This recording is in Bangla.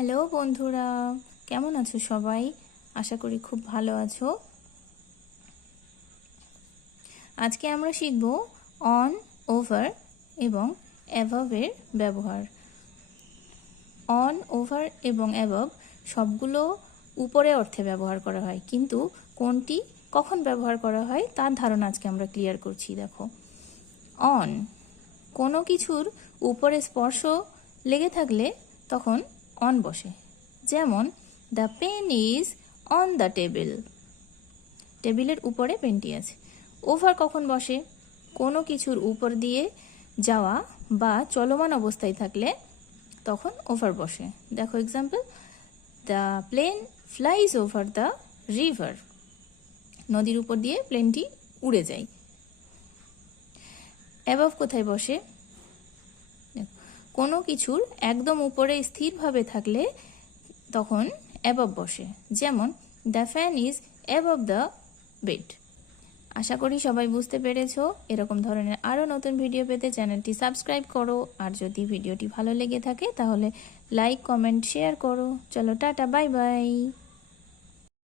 হ্যালো বন্ধুরা, কেমন আছো সবাই? আশা করি খুব ভালো আছো। আজকে আমরা শিখব অন, ওভার এবং অ্যাবভের ব্যবহার। অন, ওভার এবং অ্যাবভ সবগুলো উপরে অর্থে ব্যবহার করা হয়, কিন্তু কোনটি কখন ব্যবহার করা হয় তার ধারণা আজকে আমরা ক্লিয়ার করছি। দেখো, অন কোনো কিছুর উপরে স্পর্শ লেগে থাকলে তখন অন বসে। যেমন the pen is on the table, টেবিলের উপরে পেনটি আছে। ওভার কখন বসে? কোনো কিছুর উপর দিয়ে যাওয়া বা চলমান অবস্থায় থাকলে তখন ওভার বসে। দেখো example, the plane flies over the river, নদীর উপর দিয়ে প্লেনটি উড়ে যায়। অ্যাবভ কোথায় বসে? কোনো কিছুর একদম উপরে স্থিরভাবে থাকলে তখন অ্যাবভ বসে। যেমন the fan is above the bed. আশা করি সবাই বুঝতে পেরেছো। এরকম ধরনের আরও নতুন ভিডিও পেতে চ্যানেলটি সাবস্ক্রাইব করো, আর যদি ভিডিওটি ভালো লেগে থাকে তাহলে লাইক, কমেন্ট, শেয়ার করো। চলো টাটা, বাই বাই।